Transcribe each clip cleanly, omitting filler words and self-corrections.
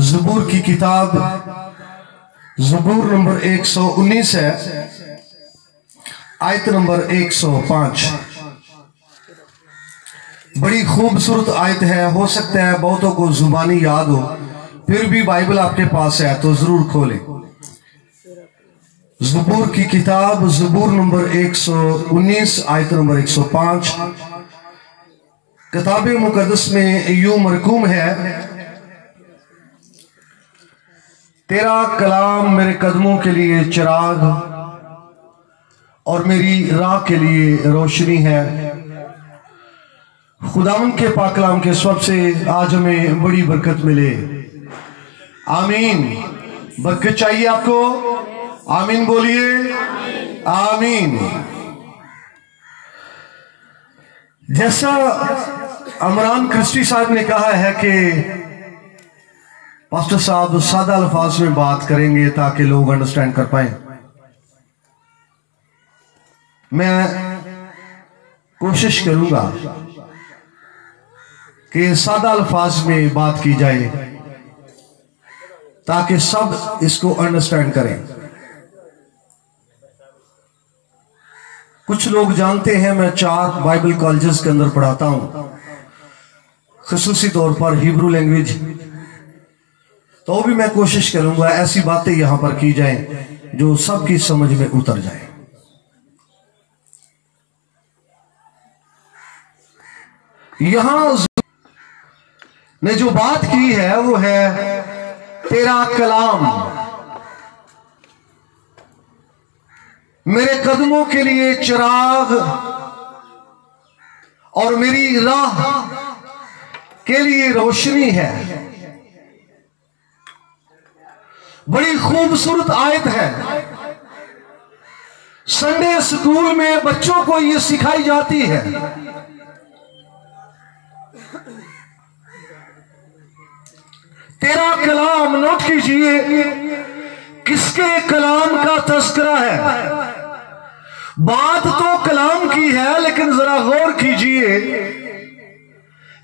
ज़बूर की किताब ज़बूर नंबर 119 है, आयत नंबर 105। बड़ी खूबसूरत आयत है। हो सकता है बहुतों को जुबानी याद हो, फिर भी बाइबल आपके पास है तो जरूर खोलें। ज़बूर की किताब ज़बूर नंबर 119 आयत नंबर 105। किताब मुकद्दस में यूं मरकूम है, तेरा कलाम मेरे कदमों के लिए चिराग और मेरी राह के लिए रोशनी है। खुदावन के पाक कलाम के सब से आज हमें बड़ी बरकत मिले। आमीन। बरकत चाहिए आपको? आमीन बोलिए। आमीन। जैसा अमरान क्रिस्टी साहब ने कहा है कि पास्टर साहब सादा अल्फाज में बात करेंगे ताकि लोग अंडरस्टैंड कर पाए। मैं कोशिश करूंगा कि सादा अल्फाज में बात की जाए ताकि सब इसको अंडरस्टैंड करें। कुछ लोग जानते हैं मैं 4 बाइबल कॉलेजेस के अंदर पढ़ाता हूं, खुसूसी तौर पर हिब्रू लैंग्वेज। तो भी मैं कोशिश करूंगा ऐसी बातें यहां पर की जाएं जो सबकी समझ में उतर जाए। यहां ने जो बात की है वो है तेरा कलाम मेरे कदमों के लिए चिराग और मेरी राह के लिए रोशनी है। बड़ी खूबसूरत आयत है। संडे स्कूल में बच्चों को यह सिखाई जाती है। तेरा कलाम, नोट कीजिए किसके कलाम का तस्करा है। बात तो कलाम की है, लेकिन जरा गौर कीजिए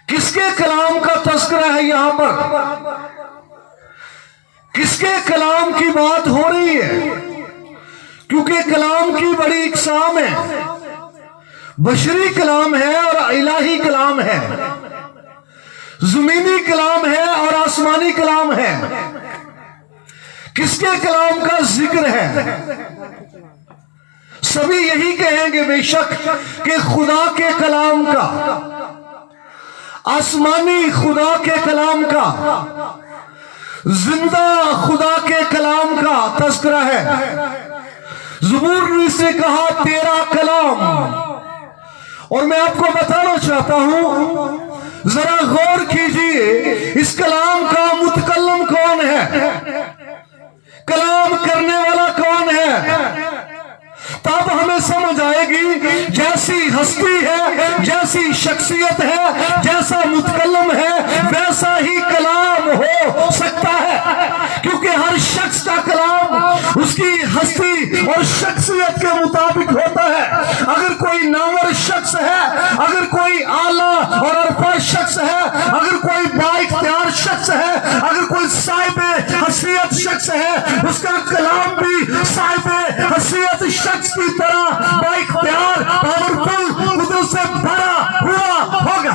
किसके कलाम का तस्करा है। यहां पर किसके कलाम की बात हो रही है, क्योंकि कलाम की बड़ी इकसाम है। बशरी कलाम है और इलाही कलाम है, जमीनी कलाम है और आसमानी कलाम है। किसके कलाम का जिक्र है? सभी यही कहेंगे बेशक कि खुदा के कलाम का, आसमानी खुदा के कलाम का, जिंदा खुदा के कलाम का तस्करा है। ज़बूर ने कहा तेरा कलाम, और मैं आपको बताना चाहता हूं, जरा गौर कीजिए इस कलाम का मुतकल्लम कौन है, कलाम करने वाला कौन है। तब हमें समझ आएगी जैसी हस्ती है, जैसी शख्सियत है, जैसा मुतकल्लम है, वैसा ही कलाम हो सकता है। क्योंकि हर शख्स का कलाम उसकी हस्ती और शख्सियत के मुताबिक होता है। अगर कोई नामवर शख्स है, अगर कोई आला और अरफा शख्स है, अगर कोई बाइख्तियार शख्स है, अगर कोई साहिबे हसीयत शख्स है, उसका कलाम भी साहिबे हसीयत शख्स की तरह बाइख्तियार, पावरफुल, कुदरत से भरा हुआ होगा।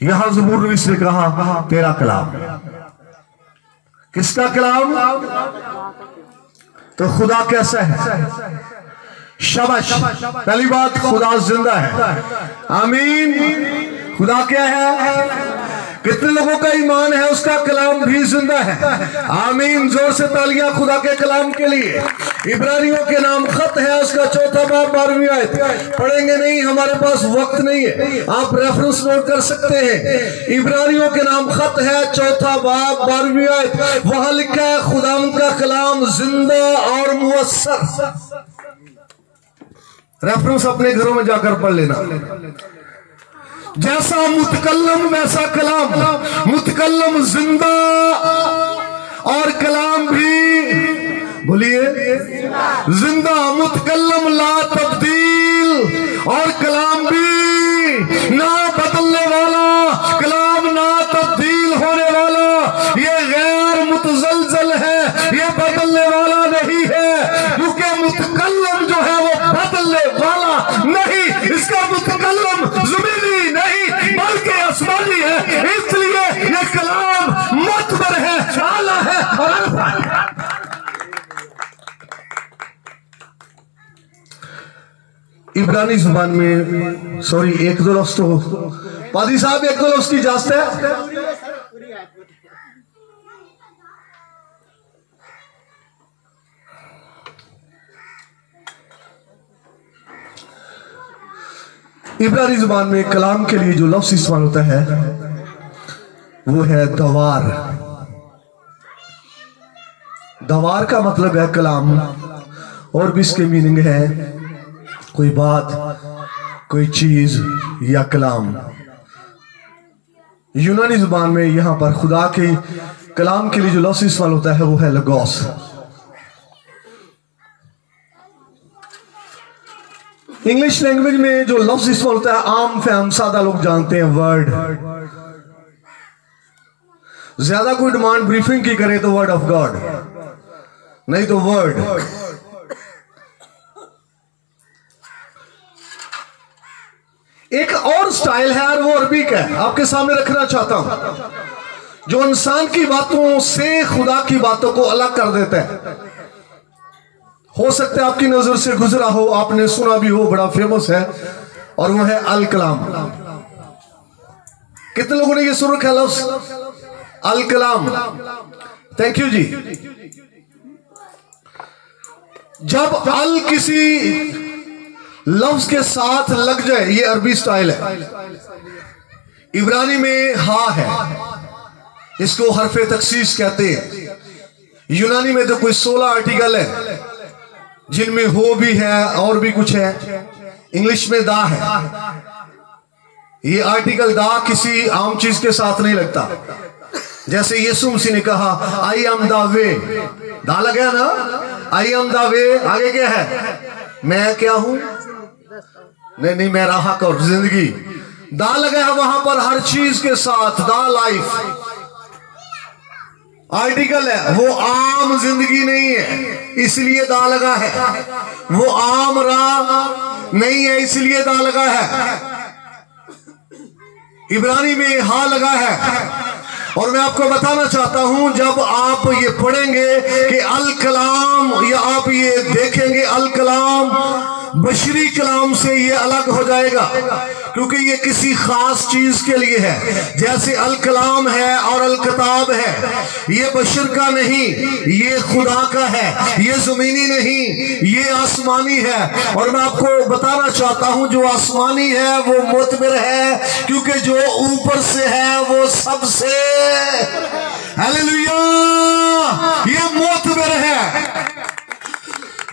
यहां ज़बूर ने कहा तेरा कलाम। किसका कलाम? तो खुदा कैसा है? शाबाश। पहली बात, खुदा जिंदा है। आमीन। खुदा क्या है? कितने लोगों का ईमान है उसका कलाम भी जिंदा है? आमीन। जोर से तालियां खुदा के कलाम के लिए। इब्रानियों के नाम खत है, उसका 4था बाब 12वीं आयत। पढ़ेंगे नहीं, हमारे पास वक्त नहीं है, आप रेफरेंस नोट कर सकते हैं। इब्रानियों के नाम खत है, 4था बाब 12वीं आयत। वहां लिखा है खुदाम का कलाम जिंदा और मुअस्सर। रेफरेंस अपने घरों में जाकर पढ़ लेना। जैसा मुतकल्लम वैसा कलाम। मुतकल्लम जिंदा और कलाम भी, बोलिए, जिंदा। मुतकल्लम ला तब्दील और कलाम भी ना बदलने वाला, कलाम ना तब्दील इब्रानी जुबान में, सॉरी, एक दो लफ्ज तो पादी साहब, एक दो लफ्ज की इजाजत है। इब्रानी जुबान में कलाम के लिए जो लफ्ज इस्तेमाल होता है वो है दवार। दवार का मतलब है कलाम, और भी इसके मीनिंग है कोई बात, कोई चीज या कलाम। यूनानी जुबान में यहां पर खुदा के कलाम के लिए जो लफ्ज इस्तेमाल होता है वो है लगोस। इंग्लिश लैंग्वेज में जो लफ्ज इस्तेमाल होता है आम फहम सादा लोग जानते हैं, वर्ड। ज्यादा कोई डिमांड ब्रीफिंग की करे तो वर्ड ऑफ गॉड, नहीं तो वर्ड। एक और स्टाइल है और वो अरबिक है, आपके सामने रखना चाहता हूं, जो इंसान की बातों से खुदा की बातों को अलग कर देता है। हो सकता है आपकी नजर से गुजरा हो, आपने सुना भी हो, बड़ा फेमस है, और वो है अल कलाम। कितने लोगों ने ये सुन रखा लफ्ज अल कलाम? थैंक यू जी। जब अल किसी लफ्ज के साथ लग जाए, ये अरबी स्टाइल है। इब्रानी में हा है, इसको हरफे तखसीस कहते हैं। यूनानी में तो कोई 16 आर्टिकल है जिनमें हो भी है और भी कुछ है। इंग्लिश में दा है। ये आर्टिकल दा किसी आम चीज के साथ नहीं लगता। जैसे यीशु मसीह ने कहा आई एम द वे, दा लगा ना, आई एम द वे, आगे क्या है? मैं क्या हूं? नहीं, मैं राह और जिंदगी। दा लगा है वहां पर हर चीज के साथ, दा लाइफ आर्टिकल है। वो आम जिंदगी नहीं है इसलिए दा लगा है, वो आम राह नहीं है इसलिए दा लगा है। इब्रानी में हा लगा है। और मैं आपको बताना चाहता हूं, जब आप ये पढ़ेंगे कि अल कलाम, या आप ये देखेंगे अल कलाम बशरी कलाम से ये अलग हो जाएगा, क्योंकि ये किसी खास चीज के लिए है। जैसे अल कलाम है और अल किताब है, ये बशर का नहीं, ये खुदा का है। ये जमीनी नहीं, ये आसमानी है। और मैं आपको बताना चाहता हूं, जो आसमानी है वो मोतबर है, क्योंकि जो ऊपर से है वो सबसे, हालेलुया, ये मोतबर है।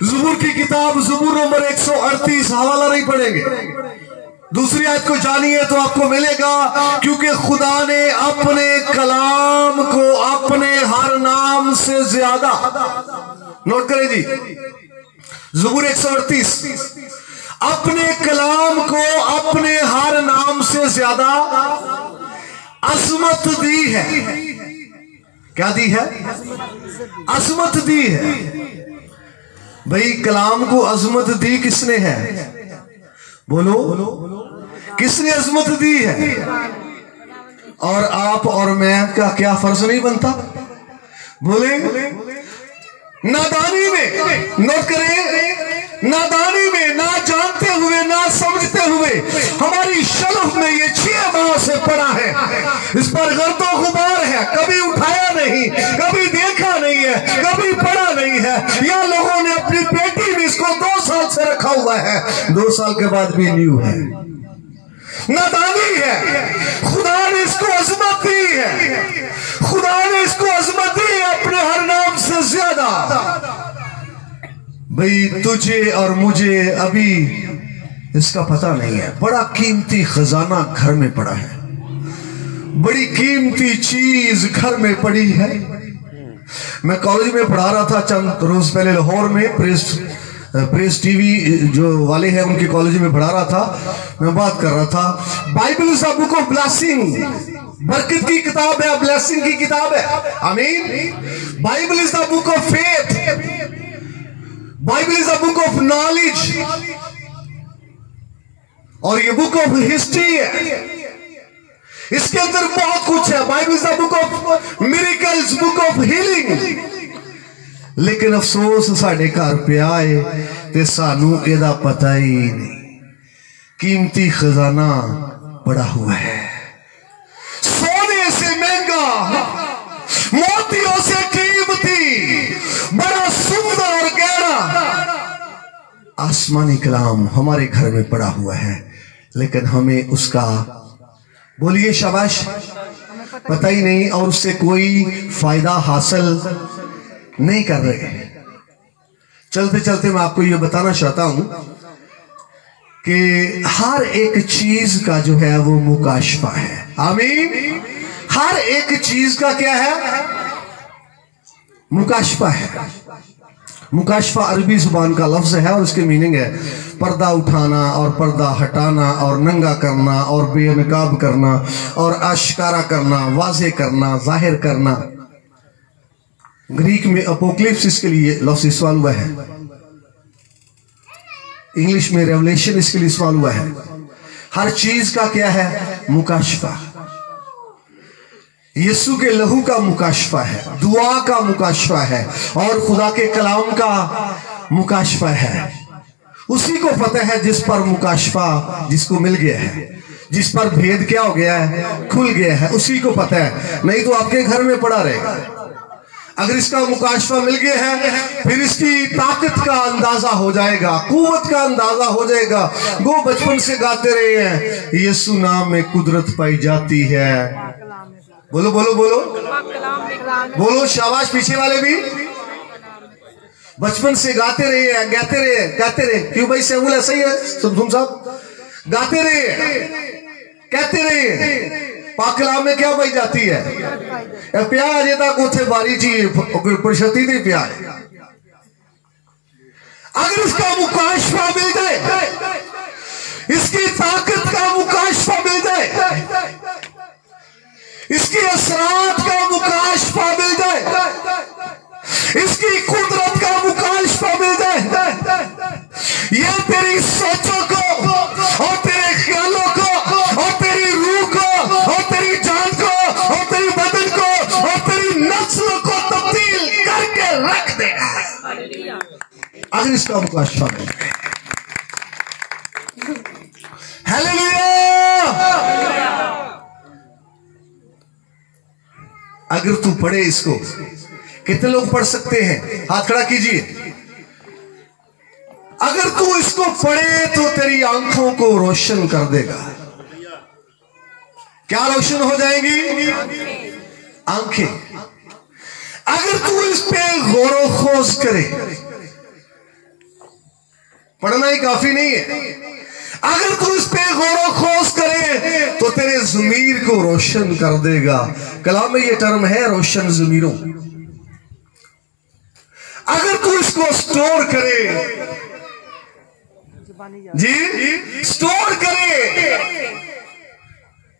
ज़ुबूर की किताब ज़ुबूर नंबर 138, हवाला नहीं पढ़ेंगे, दूसरी आयत को जानिए तो आपको मिलेगा। क्योंकि खुदा ने अपने कलाम को अपने हर नाम से ज्यादा, नोट करें जी, ज़ुबूर 138, अपने कलाम को अपने हर नाम से ज्यादा अजमत दी है। क्या दी है? अजमत दी है। भाई कलाम को अजमत दी किसने है? बोलो, किसने अजमत दी है? और आप और मैं का क्या फर्ज नहीं बनता? बोले, नादानी में, नोट करें, नादानी में, ना जानते हुए, ना समझते हुए, हमारी शलफ में ये 6 माह से पड़ा है। इस पर गर्दो गुबार है, कभी उठाया नहीं, कभी देखा नहीं है, कभी पढ़ा नहीं है। या लोगों ने अपनी पेटी में इसको 2 साल से रखा हुआ है, 2 साल के बाद भी न्यू है। नादानी है। खुदा ने इसको अजमत दी है, खुदा ने इसको अजमत दी है अपने हर नाम से ज्यादा। भाई तुझे और मुझे अभी इसका पता नहीं है। बड़ा कीमती खजाना घर में पड़ा है, बड़ी कीमती चीज घर में पड़ी है। मैं कॉलेज में पढ़ा रहा था चंद रोज पहले, लाहौर में प्रेस टीवी जो वाले हैं उनके कॉलेज में पढ़ा रहा था। मैं बात कर रहा था, Bible is a book of blessing, बरकत की किताब है, ब्लेसिंग की किताब है। आमीन। Bible is the book of faith, Bible is the book of knowledge, और ये बुक ऑफ हिस्ट्री है। इसके अंदर बहुत कुछ है। Bible is the book of miracles, book of healing. लेकिन अफसोस साडे घर पिया है ते सानू एदा पता ही नहीं। कीमती खजाना पड़ा हुआ है, सोने से महंगा, मोतियों से कीमती, बड़ा सुंदर और गहरा आसमानी कलाम हमारे घर में पड़ा हुआ है, लेकिन हमें उसका, बोलिए शाबाश, पता ही नहीं और उससे कोई फायदा हासिल नहीं कर रहे। चलते चलते मैं आपको यह बताना चाहता हूं कि हर एक चीज का जो है वो मुकाशफा है। आमीन। हर एक चीज का क्या है? मुकाशफा है। मुकाशफा अरबी जुबान का लफ्ज है और उसकी मीनिंग है पर्दा उठाना और पर्दा हटाना और नंगा करना और बेनकाब करना और आश्कारा करना, वाज़े करना, जाहिर करना। ग्रीक में अपोक्लिप्स इसके लिए लफ्ज इस्तेमाल हुआ है, इंग्लिश में रेवलेशन इसके लिए इस्तेमाल हुआ है। हर चीज का क्या है? मुकाशफा। यीशु के लहू का मुकाशफा है, दुआ का मुकाशफा है और खुदा के कलाम का मुकाशफा है। उसी को पता है जिस पर मुकाशफा जिसको मिल गया है, जिस पर भेद क्या हो गया है, खुल गया है, उसी को पता है। नहीं तो आपके घर में पड़ा रहेगा। अगर इसका मुकाशफा मिल गया है फिर इसकी ताकत का अंदाजा हो जाएगा, कुव्वत का अंदाजा हो जाएगा। वो बचपन से गाते रहे हैं, यीशु नाम में कुदरत पाई जाती है। बोलो बोलो बोलो बोलो, शाबाश। पीछे वाले भी बचपन से गाते रहे हैं, गाते रहे, गाते रहे। क्यों भाई सेमुल ऐसा ही है तुम सब गाते रहे, कहते रहे। पाक कलाम में क्या पाई जाती है? प्याज ये तक उथे बारी चीज परिषदी थी प्याज। अगर इसका मुकाशफा मिल जाए, इसकी ताकत का मुकाशफा मिल जाए, इसकी असरात का मुकाशफा मिल जाए, इसकी कुदरत का मुकाशफा मिल जाए, ये तेरी सोचों को और तेरे ख्यालों को और तेरी रूह को और तेरी जान को और तेरी बदन को और तेरी नस्ल को तब्दील करके रख देगा अगर इसका मुकाशफा मिल जाए। हालेलुया। अगर तू पढ़े इसको, कितने लोग पढ़ सकते हैं? हाथ खड़ा कीजिए। अगर तू इसको पढ़े तो तेरी आंखों को रोशन कर देगा। क्या रोशन हो जाएंगी? आंखें। अगर तू इस पे गौर खोज करे, पढ़ना ही काफी नहीं है, अगर तू इस पे गौर खोज करे तो तेरे ज़मीर को रोशन कर देगा। कलाम में ये टर्म है रोशन ज़मीरों। अगर तू इसको स्टोर करे, जी स्टोर करे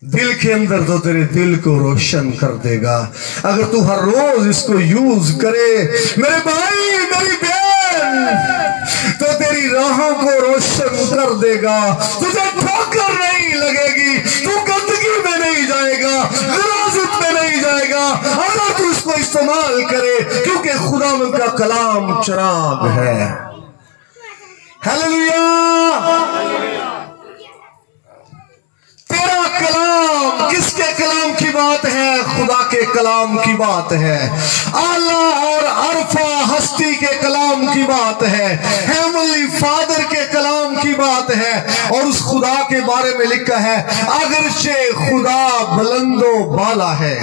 दिल के अंदर, तो तेरे दिल को रोशन कर देगा। अगर तू हर रोज इसको यूज करे मेरे भाई मेरी बहन, तो तेरी राहों को रोशन कर देगा। तुझे ठोकर नहीं लगेगी, तू गंदगी में नहीं जाएगा, गलाजत में नहीं जाएगा, अगर तू इसको इस्तेमाल करे, क्योंकि खुदा का कलाम चिराग है। हालेलुया। तेरा कलाम, किसके कलाम की बात है? खुदा के कलाम की बात है। आला और अरफा हस्ती के कलाम की बात है, हेवनली फादर के कलाम की बात है। और उस खुदा के बारे में लिखा है, अगरचे खुदा बुलंदो बाला है।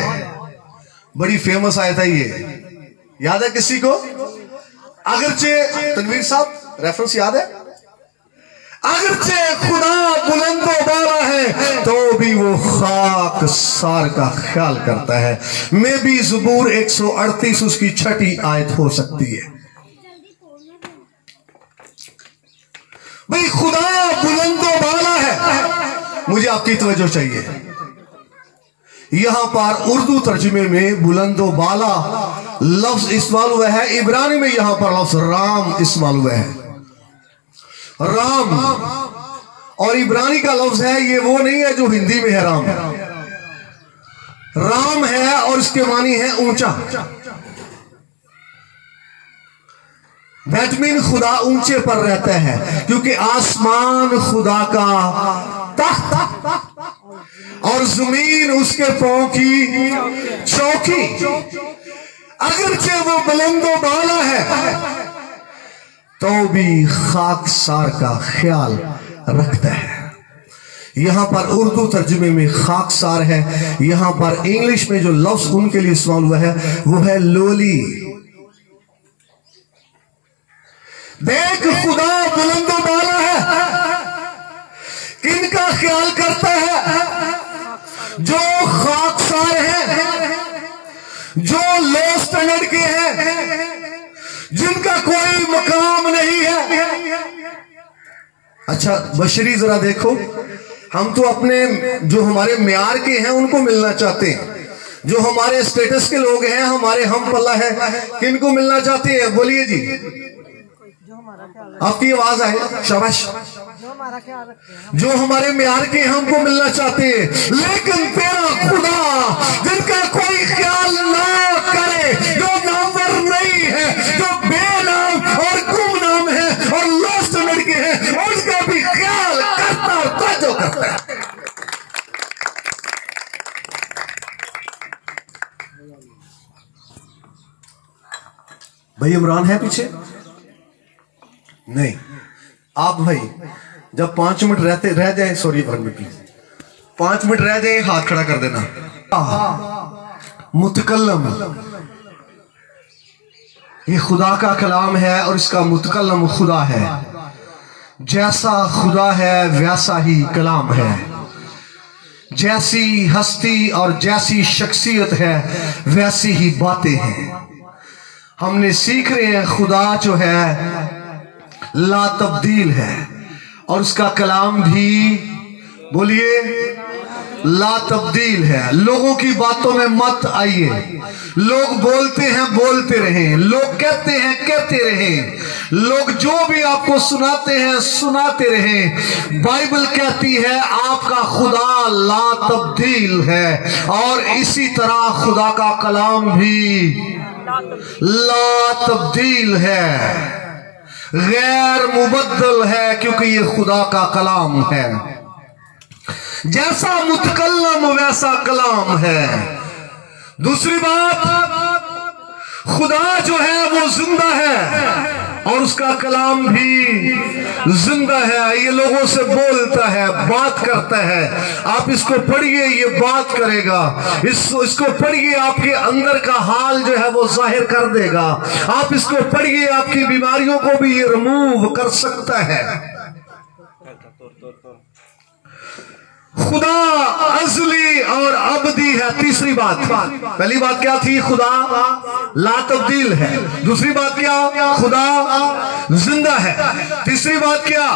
बड़ी फेमस आयत है ये, याद है किसी को? अगरचे, तनवीर साहब रेफरेंस याद है? अगरचे खुदा बुलंदो बाला है तो भी वो खाक सार का ख्याल करता है। मे भी ज़बूर 138 उसकी 6ठी आयत हो सकती है। भाई खुदा बुलंदो बाला है। मुझे आपकी तवज्जो चाहिए। यहां पर उर्दू तर्जुमे में बुलंदो बाला लफ्ज इस्तेमाल हुआ है, इब्रानी में यहां पर लफ्ज राम इस्तेमाल हुआ है। राम और इब्रानी का लफ्ज है, ये वो नहीं है जो हिंदी में है राम। राम है और इसके मानी है ऊंचा। दैट मीन खुदा ऊंचे पर रहता है, क्योंकि आसमान खुदा का तख्त और जमीन उसके पांव की चौकी। अगरचे वो बुलंदो बाला है तो भी खाकसार का ख्याल रखता है। यहां पर उर्दू तर्जुमे में खाकसार है, यहां पर इंग्लिश में जो लफ्ज उनके लिए इस्तेमाल हुआ है वो है लोली। देख खुदा बुलंदो बाला है, किनका ख्याल करता है? जो खाकसार है, जो लो स्टैंडर्ड के हैं, जिनका कोई मकाम नहीं है। अच्छा बशरी जरा देखो, हम तो अपने जो हमारे म्यार के हैं उनको मिलना चाहते हैं, जो हमारे स्टेटस के लोग हैं, हमारे हम पल्ला है, किनको मिलना चाहते हैं? बोलिए जी, आपकी आवाज आए, शाबाश। जो हमारे म्यार के हमको मिलना चाहते हैं, लेकिन तेरा खुदा जिनका कोई ख्याल ना करे, जो नामवर नहीं है, जो बेनाम और गुमनाम है और लोस्ट लड़के हैं, उसका भी ख्याल करता और ताज्जुब करता है। भाई इमरान है पीछे? नहीं। आप भाई जब 5 मिनट रह जाए, सॉरी प्लीज, 5 मिनट रह जाए हाथ खड़ा कर देना। मुतकल्लम, ये खुदा का कलाम है और इसका मुतकल्लम खुदा है। जैसा खुदा है वैसा ही कलाम है, जैसी हस्ती और जैसी शख्सियत है वैसी ही बातें हैं। हमने सीख रहे हैं खुदा जो है ला तब्दील है और उसका कलाम भी, बोलिए, ला तब्दील है। लोगों की बातों में मत आइए। लोग बोलते हैं बोलते रहें, लोग कहते हैं कहते रहें, लोग जो भी आपको सुनाते हैं सुनाते रहें। बाइबल कहती है आपका खुदा ला तब्दील है और इसी तरह खुदा का कलाम भी ला तब्दील है, गैर मुबद्दल है, क्योंकि ये खुदा का कलाम है। जैसा मुतकल्लम वैसा कलाम है। दूसरी बात, खुदा जो है वो जिंदा है और उसका कलाम भी जिंदा है। ये लोगों से बोलता है, बात करता है। आप इसको पढ़िए, ये बात करेगा। इसको पढ़िए, आपके अंदर का हाल जो है वो जाहिर कर देगा। आप इसको पढ़िए, आपकी बीमारियों को भी ये रिमूव कर सकता है। खुदा अज़ली और अबदी है। तीसरी बात, पहली बात क्या थी? खुदा ला तब्दील है। दूसरी बात क्या? खुदा जिंदा है। तीसरी बात क्या?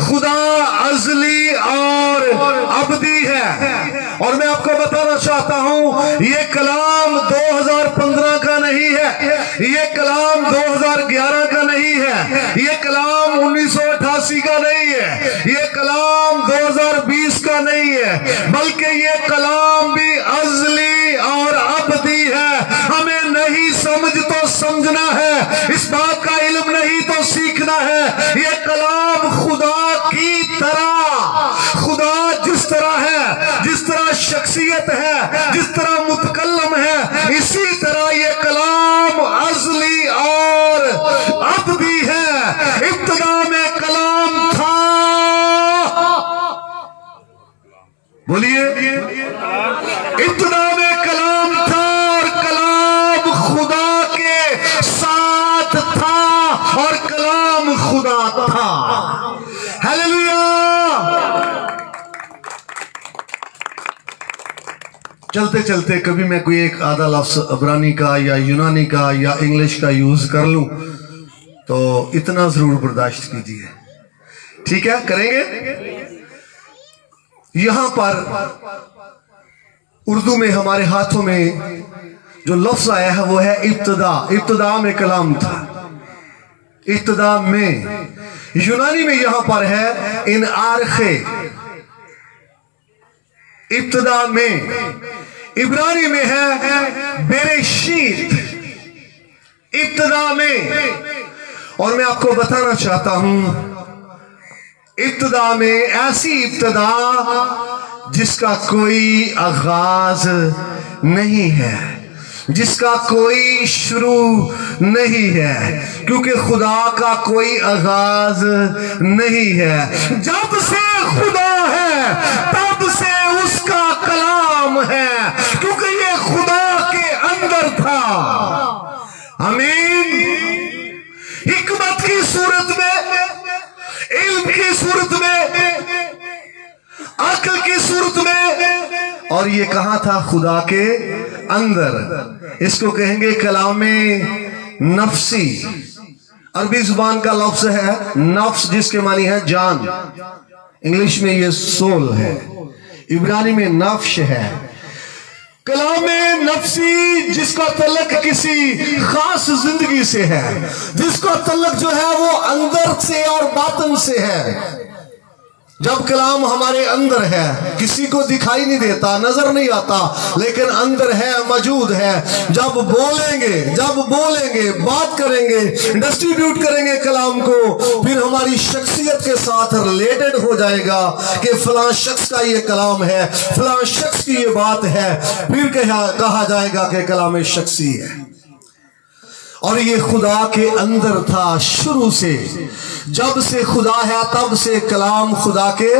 खुदा अज़ली और अबदी है। और मैं आपको बताना चाहता हूं, ये कलाम 2015 का नहीं है, ये कलाम 2011 का नहीं है, ये कलाम 1988 का नहीं है, ये कलाम 2020 का नहीं है, बल्कि ये कलाम भी अज़ली और अबदी है। हमें नहीं समझ तो समझना है, इस बात का इल्म नहीं तो सीखना है। ये कलाम खुदा की तरह, खुदा जिस तरह है, जिस तरह शख्सियत है, जिस तरह मुतकल्लम है, इसी तरह ये कलाम अज़ली और अबदी है। इब्तिदा में कलाम था, बोलिए, इब्तिदा में कलाम था और कलाम खुदा के साथ था और कलाम खुदा था। हालेलुया। चलते चलते कभी मैं कोई एक आधा लफ्ज अबरानी का या यूनानी का या इंग्लिश का यूज कर लूं तो इतना जरूर बर्दाश्त कीजिए, ठीक है? करेंगे। यहां पर उर्दू में हमारे हाथों में जो लफ्ज आया है वो है इब्तिदा। इब्तिदा में कलाम था, इब्तिदा में। यूनानी में यहां पर है इन आरखे, इब्तिदा में। इब्रानी में है बेरेशीत, इब्तिदा में। और मैं आपको बताना चाहता हूं, इब्तिदा में ऐसी इब्तिदा जिसका कोई आगाज नहीं है, जिसका कोई शुरू नहीं है, क्योंकि खुदा का कोई आगाज नहीं है। जब से खुदा है तब से उसका कलाम है, क्योंकि ये खुदा के अंदर था। आमीन। हिकमत की सूरत में, इल्म की सूरत में, अक्ल की सूरत में, और ये कहां था? खुदा के अंदर। इसको कहेंगे कलामे नफ्सी। अरबी जुबान का लफ्ज है नफ्स, जिसके मानी है जान। इंग्लिश में ये सोल है, इब्रानी में नफ्श है। कलामे नफ्सी जिसका तल्लक किसी खास जिंदगी से है, जिसका तल्लक जो है वो अंदर से और बातन से है। जब कलाम हमारे अंदर है, किसी को दिखाई नहीं देता, नजर नहीं आता, लेकिन अंदर है, मौजूद है। जब बोलेंगे, बात करेंगे, डिस्ट्रीब्यूट करेंगे कलाम को, फिर हमारी शख्सियत के साथ रिलेटेड हो जाएगा कि फलां शख्स का ये कलाम है, फलां शख्स की ये बात है। फिर कहा जाएगा कि कलाम शख्सी है। और ये खुदा के अंदर था शुरू से। जब से खुदा है तब से कलाम खुदा के।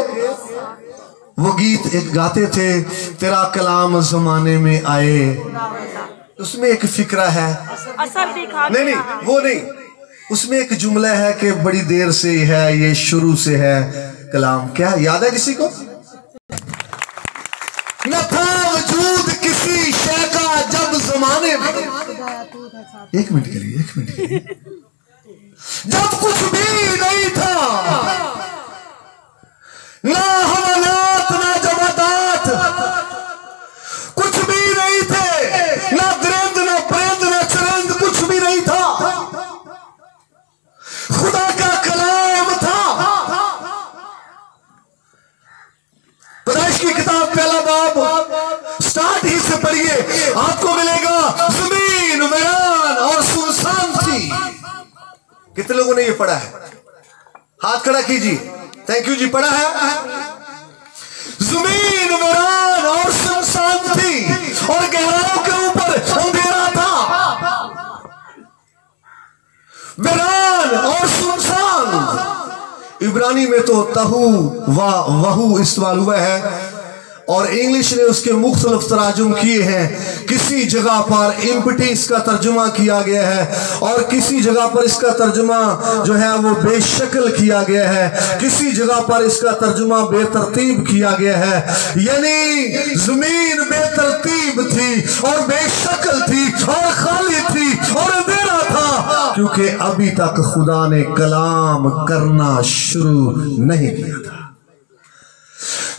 वो गीत एक गाते थे, तेरा कलाम जमाने में आए, उसमें एक फिक्रा है, नहीं वो नहीं, उसमें एक जुमला है कि बड़ी देर से है, ये शुरू से है कलाम। क्या याद है किसी को? न था वजूद किसी शय का जब जमाने में, एक मिनट के लिए, जब कुछ भी नहीं था, ना हवालात ना जमादात, कुछ भी नहीं थे, ना दरिंद ना परिंद ना चरिंद, कुछ भी नहीं था। खुदा का कलाम था। पैदाइश की किताब पहला बाब स्टार्ट ही से पढ़िए, आपको मिलेगा जमीन वीरान और सुनसान थी। कितने लोगों ने ये पढ़ा है? हाथ खड़ा कीजिए। थैंक यू जी, पढ़ा है। जमीन वीरान और सुनसान थी और गहराइयों के ऊपर अंधेरा था। वीरान और सुनसान। इब्रानी में तो तहू व वहू इस्तेमाल हुआ है, और इंग्लिश ने उसके मुख्तलिफ तराजुम किए हैं। किसी जगह पर इम्पटी इसका तर्जुमा किया गया है, और किसी जगह पर इसका तर्जुमा जो है वो बेशक्ल किया गया है, किसी जगह पर इसका तर्जुमा बेतरतीब किया गया है। यानी जमीन बेतरतीब थी और बेशक्ल थी और खाली थी और अंधेरा था, क्योंकि अभी तक खुदा ने कलाम करना शुरू नहीं किया था।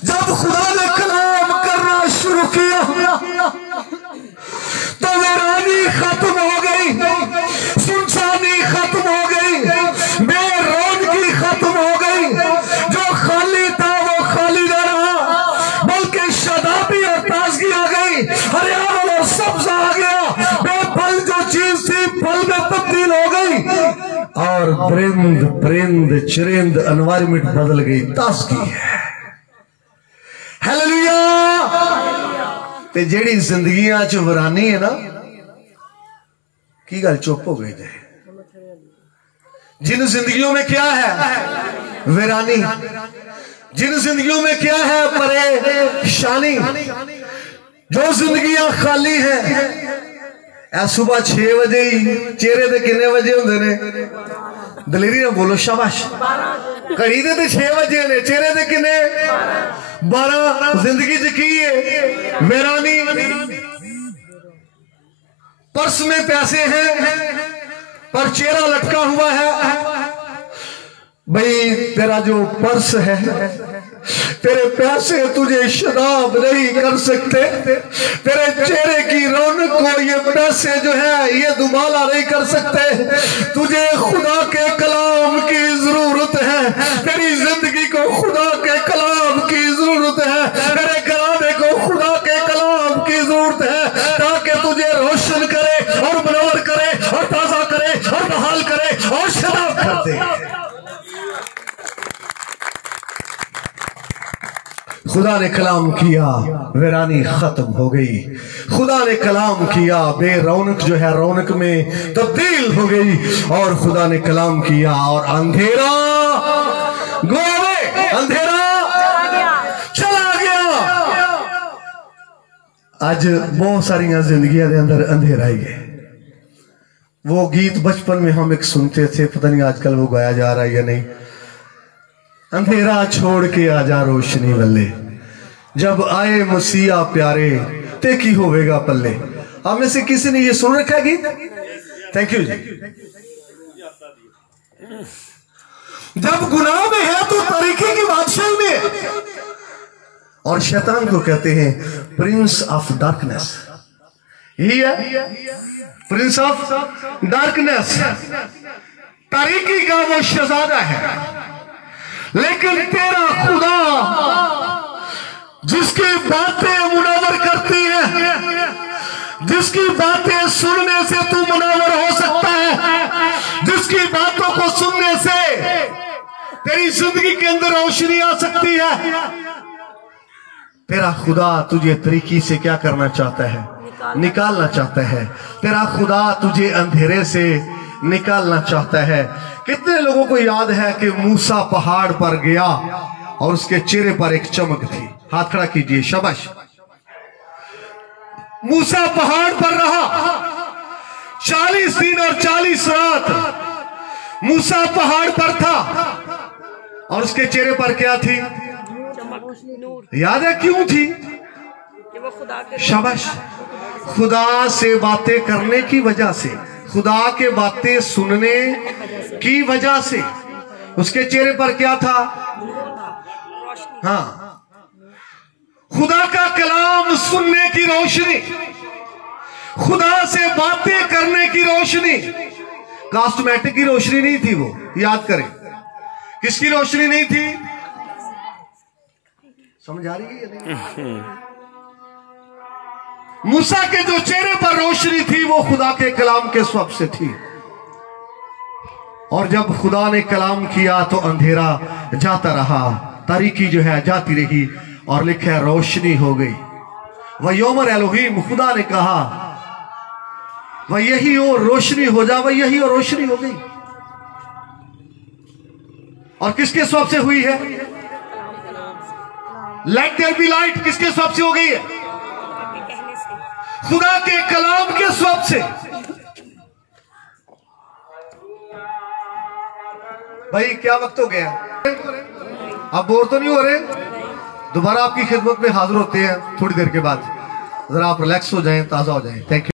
जब खुदा ने कलाम करना शुरू किया तो वीरानी खत्म हो गई, सुनसानी खत्म हो गई, बेरौनकी खत्म हो गई। जो खाली था वो खाली न रहा, बल्कि शादाबी और ताजगी आ गई, हरियाणा और सब्ज आ गया। बेफल जो चीज थी फल में तब्दील हो गई, और दरिंद परिंद चरिंद एनवायरमेंट बदल गई, ताजगी है। हालेलुया। ते जेड़ी जिंदगियां च वीरानी है ना, की गल चुप हो गई थे? जिन जिंदगियों में क्या है? वीरानी। जिन जिंदगियों में क्या है? परेशानी। जो जिंदगियां खाली है, सुबह 6 बजे ही चेहरे ते किन्ने बजे होंदे ने? दलेरी ना बोलो, शाबाश। घड़ी ते 6 बजे ने, चेहरे ते किन्ने? 12। जिंदगी च की है? वीरानी। पर्स में पैसे हैं पर चेहरा लटका हुआ है। भाई तेरा जो पर्स है, तेरे पैसे तुझे शराब नहीं कर सकते, तेरे चेहरे की रौनक को ये पैसे जो है ये दुबाला नहीं कर सकते। तुझे खुदा के कलाम की जरूरत है, तेरी जिंदगी को खुदा के कलाम की जरूरत है, तेरे घराने को खुदा के कलाम की जरूरत है, ताकि तुझे रोशन करे और मनोवर करे और ताजा करे और बहाल करे और शराब खुदा ने कलाम किया, वीरानी खत्म हो गई। खुदा ने कलाम किया, बेरौनक जो है रौनक में तब्दील हो गई। और खुदा ने कलाम किया और अंधेरा अंधेरा चला गया। आज बहुत सारी जिंदगियां के अंदर अंधेरा ही है। वो गीत बचपन में हम एक सुनते थे, पता नहीं आजकल वो गाया जा रहा है या नहीं। अंधेरा छोड़ के आजा रोशनी वल्ले, जब आए मसीहा प्यारे ते की होवेगा पल्ले। आप में से किसी ने ये सुन रखा है गीत? थैंक यू जी। जब गुनाह में है तो तरीके की बादशाही में, और शैतान को कहते हैं प्रिंस ऑफ डार्कनेस। यही है प्रिंस ऑफ डार्कनेस, तारीकी का वो शहजादा है। लेकिन तेरा खुदा जिसकी बातें मुनावर करती है, जिसकी बातें सुनने से तू मुनावर हो सकता है, जिसकी बातों को सुनने से तेरी जिंदगी के अंदर रोशनी आ सकती है, तेरा खुदा तुझे तरीकी से क्या करना चाहता है? निकालना चाहता है। तेरा खुदा तुझे अंधेरे से निकालना चाहता है। कितने लोगों को याद है कि मूसा पहाड़ पर गया और उसके चेहरे पर एक चमक थी? हाथ खड़ा कीजिए, शाबाश। मूसा पहाड़ पर रहा 40 दिन और 40 रात मूसा पहाड़ पर था, और उसके चेहरे पर क्या थी? याद है क्यों थी? शाबाश। खुदा से बातें करने की वजह से, खुदा के बातें सुनने की वजह से उसके चेहरे पर क्या था? हाँ, खुदा का कलाम सुनने की रोशनी, खुदा से बातें करने की रोशनी। कॉस्मेटिक की रोशनी नहीं थी वो, याद करें। किसकी रोशनी नहीं थी? समझ आ रही है? मूसा के जो चेहरे पर रोशनी थी वो खुदा के कलाम के स्वभाव से थी। और जब खुदा ने कलाम किया तो अंधेरा जाता रहा, तारीकी जो है जाती रही, और लिखा है रोशनी हो गई। वह योमर एलोहीम, खुदा ने कहा वह यही हो, रोशनी हो जा। वह यही हो, रोशनी हो गई। और किसके स्वभाव से हुई है? लेट देयर बी लाइट किसके स्वभाव से हो गई है? खुदा के कलाम के स्वभाव से। भाई क्या वक्त हो गया? आप बोर तो नहीं हो रहे? दोबारा आपकी खिदमत में हाजिर होते हैं थोड़ी देर के बाद। जरा आप रिलैक्स हो जाएं, ताजा हो जाएं। Thank you.